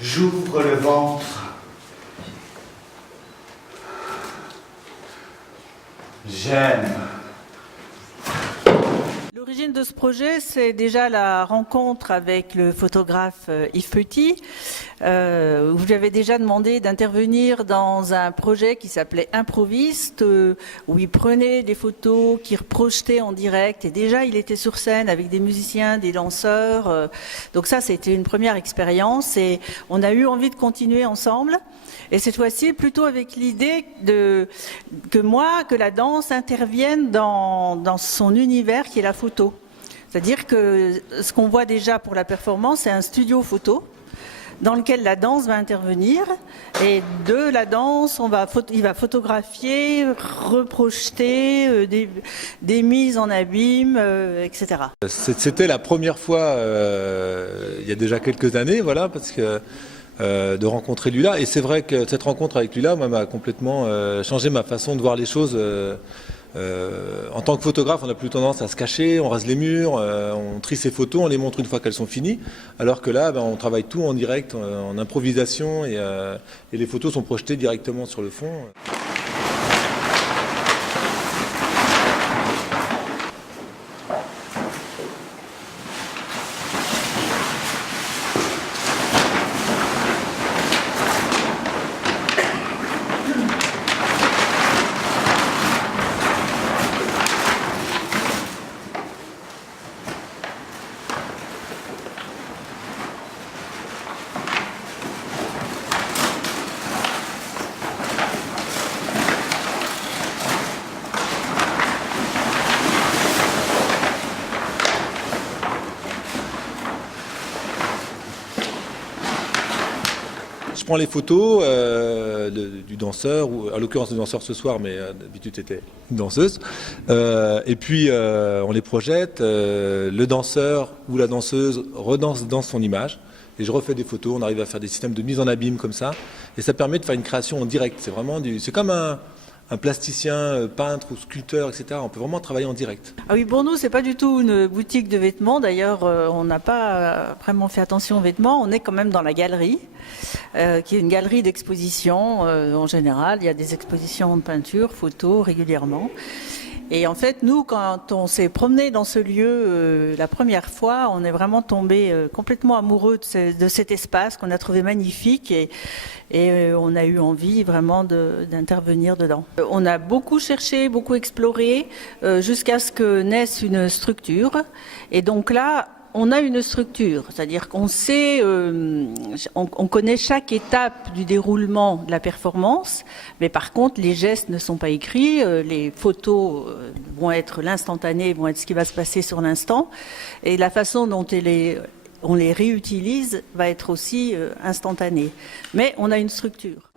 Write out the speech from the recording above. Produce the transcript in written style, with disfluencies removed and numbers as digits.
J'ouvre le ventre. J'aime. L'origine de ce projet, c'est déjà la rencontre avec le photographe Yves Petit, où je lui avais déjà demandé d'intervenir dans un projet qui s'appelait Improviste, où il prenait des photos qu'il reprojetait en direct. Et déjà, il était sur scène avec des musiciens, des danseurs. Donc ça, c'était une première expérience et on a eu envie de continuer ensemble. Et cette fois-ci, plutôt avec l'idée que la danse intervienne dans son univers qui est la photo. C'est-à-dire que ce qu'on voit déjà pour la performance, c'est un studio photo dans lequel la danse va intervenir. Et de la danse, il va photographier, reprojeter des mises en abîme, etc. C'était la première fois, il y a déjà quelques années, voilà, parce que de rencontrer Lula. Et c'est vrai que cette rencontre avec Lula, moi, m'a complètement changé ma façon de voir les choses. En tant que photographe, on a plus tendance à se cacher, on rase les murs, on trie ses photos, on les montre une fois qu'elles sont finies. Alors que là, on travaille tout en direct, en improvisation, et les photos sont projetées directement sur le fond. Je prends les photos du danseur, ou à l'occurrence le danseur ce soir, mais d'habitude c'était une danseuse. Et puis on les projette, le danseur ou la danseuse redanse dans son image. Et je refais des photos, on arrive à faire des systèmes de mise en abîme comme ça. Et ça permet de faire une création en direct. C'est comme un plasticien, peintre ou sculpteur, etc. On peut vraiment travailler en direct. Ah oui, pour nous, c'est pas du tout une boutique de vêtements. D'ailleurs, on n'a pas vraiment fait attention aux vêtements. On est quand même dans la galerie, qui est une galerie d'exposition. En général, il y a des expositions de peinture, photos régulièrement. Et en fait, nous, quand on s'est promené dans ce lieu la première fois, on est vraiment tombé complètement amoureux de cet espace qu'on a trouvé magnifique et on a eu envie vraiment d'intervenir dedans. On a beaucoup cherché, beaucoup exploré jusqu'à ce que naisse une structure. Et donc là, on a une structure, c'est-à-dire qu'on sait, on connaît chaque étape du déroulement de la performance, mais par contre les gestes ne sont pas écrits, les photos vont être l'instantané, vont être ce qui va se passer sur l'instant, et la façon dont on les réutilise va être aussi instantanée. Mais on a une structure.